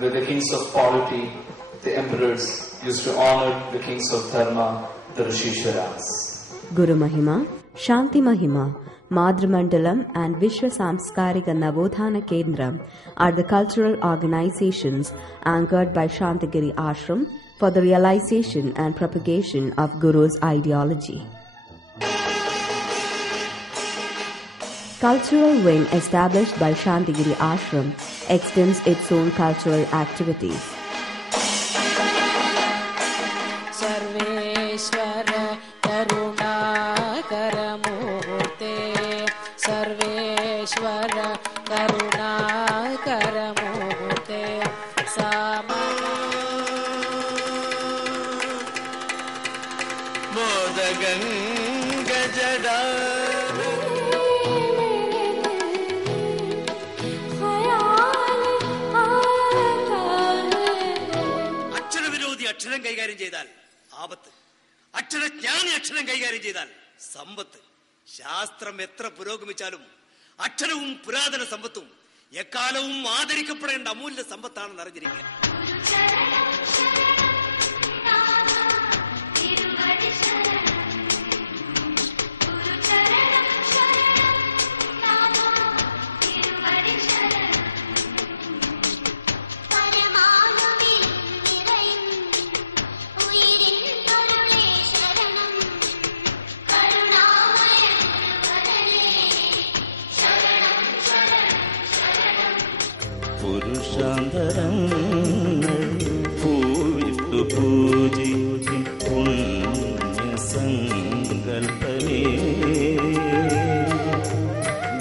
were the kings of polity, the emperors used to honor the kings of dharma, the Rishishwaras. Guru Mahima, Shanti Mahima, Madhramandalam and Vishwa Samskarika Navodhana Kendram are the cultural organizations anchored by Shantagiri Ashram for the realization and propagation of Guru's ideology. Cultural wing established by Shantagiri Ashram extends its own cultural activities. Sarveshwara Karuna Karamurte Sarveshwara Karuna Karamurte Samana Bodhaganga Jada അക്ഷരം കൈകാര്യം ചെയ്താൽ ആപത്ത്, അക്ഷരജ്ഞാനി അക്ഷരം കൈകാര്യം ചെയ്താൽ സമ്പത്ത്. ശാസ്ത്രം എത്ര പുരോഗമിച്ചാലും അക്ഷരവും പുരാതന സമ്പത്തും എക്കാലവും ആദരിക്കപ്പെടേണ്ട അമൂല്യ സമ്പത്താണെന്ന് അറിഞ്ഞിരിക്കുക. പുരുഷാന്തരങ്ങൾ പൂവിട്ടു പൂജിക്കും പുണ്യസങ്കൽപ്പമേ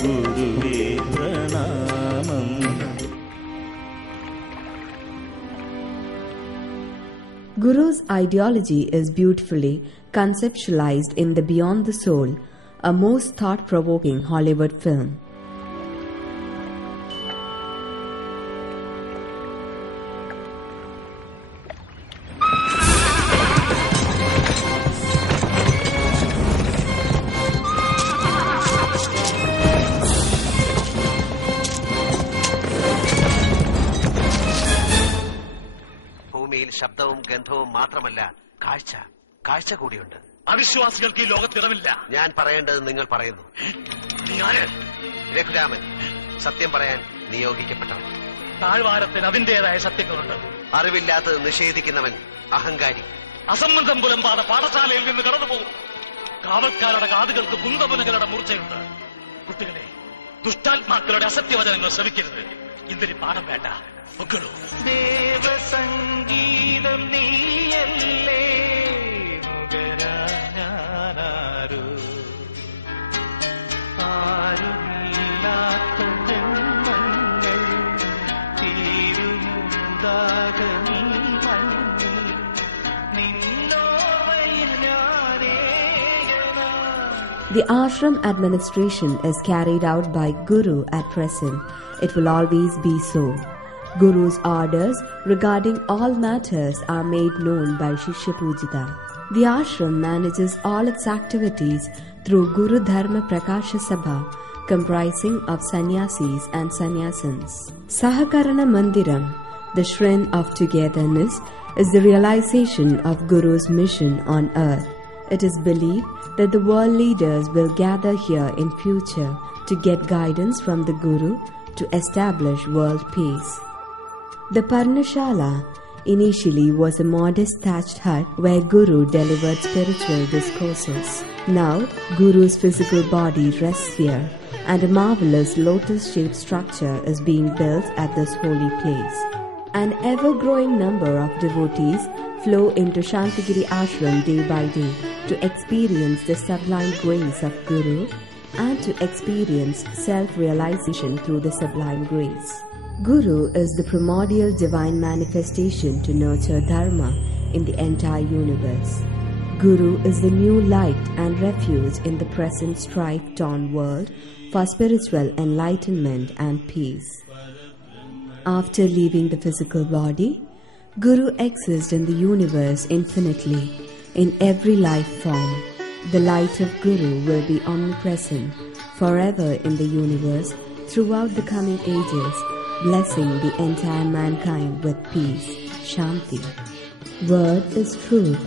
ഗുരുവേ പ്രണാമം. Guru's ideology is beautifully conceptualized in The Beyond the Soul, a most thought-provoking Hollywood film. ശബ്ദവും ഗന്ധവും മാത്രമല്ല, കാഴ്ച കൂടിയുണ്ട്. അവിശ്വാസികൾക്ക് ഈ ലോകത്തിടമില്ല. ഞാൻ പറയേണ്ടത് നിങ്ങൾ പറയുന്നു. രഘുരാമൻ സത്യം പറയാൻ നിയോഗിക്കപ്പെട്ടവൻ. താഴ്വാരത്തിന് അതിന്റേതായ സത്യങ്ങളുണ്ട്. അറിവില്ലാത്തത് നിഷേധിക്കുന്നവൻ അഹങ്കാരി. അസംബന്ധം പുലമ്പാതെ പാഠശാലയിൽ നിന്ന് കടന്നുപോകും. കാവൽക്കാരുടെ കാതുകൾക്ക് കുന്തമുനകളുടെ മൂർച്ചയുണ്ട്. കുട്ടികളെ, ദുഷ്ടാത്മാക്കളുടെ അസത്യവചനങ്ങൾ ശ്രമിക്കരുത്. ഇന്നൊരു പാഠം വേണ്ട. ദേവസംഗീതം നീയല്ലേ മുഖരാനാരോ ആരുമില്ലാത്ത ജന്മങ്ങൾ തീരുമുണ്ടാകമീ മണ്ണിൽ നിന്നോവയിൽ ഞാനേകനാ. The ashram administration is carried out by Guru at present. It will always be so. Guru's orders regarding all matters are made known by Shishya Pujita. The ashram manages all its activities through Guru Dharma Prakasha Sabha, comprising of sannyasis and sannyasins. Sahakarana Mandiram, the shrine of togetherness, is the realization of Guru's mission on earth. It is believed that the world leaders will gather here in future to get guidance from the Guru to establish world peace. The Parnashala initially was a modest thatched hut where Guru delivered spiritual discourses. Now, Guru's physical body rests here, and a marvelous lotus-shaped structure is being built at this holy place. An ever-growing number of devotees flow into Shantagiri Ashram day by day to experience the sublime grace of Guru and to experience self-realization through the sublime grace. Guru is the primordial divine manifestation to nurture Dharma in the entire universe. Guru is the new light and refuge in the present strife-torn world for spiritual enlightenment and peace. After leaving the physical body, Guru exists in the universe infinitely, in every life form. The light of Guru will be omnipresent forever in the universe throughout the coming ages blessing the entire mankind with peace, Shanti. Word is truth.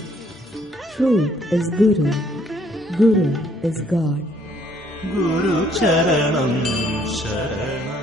Truth is Guru. Guru is God. Guru Charanam Sharanam.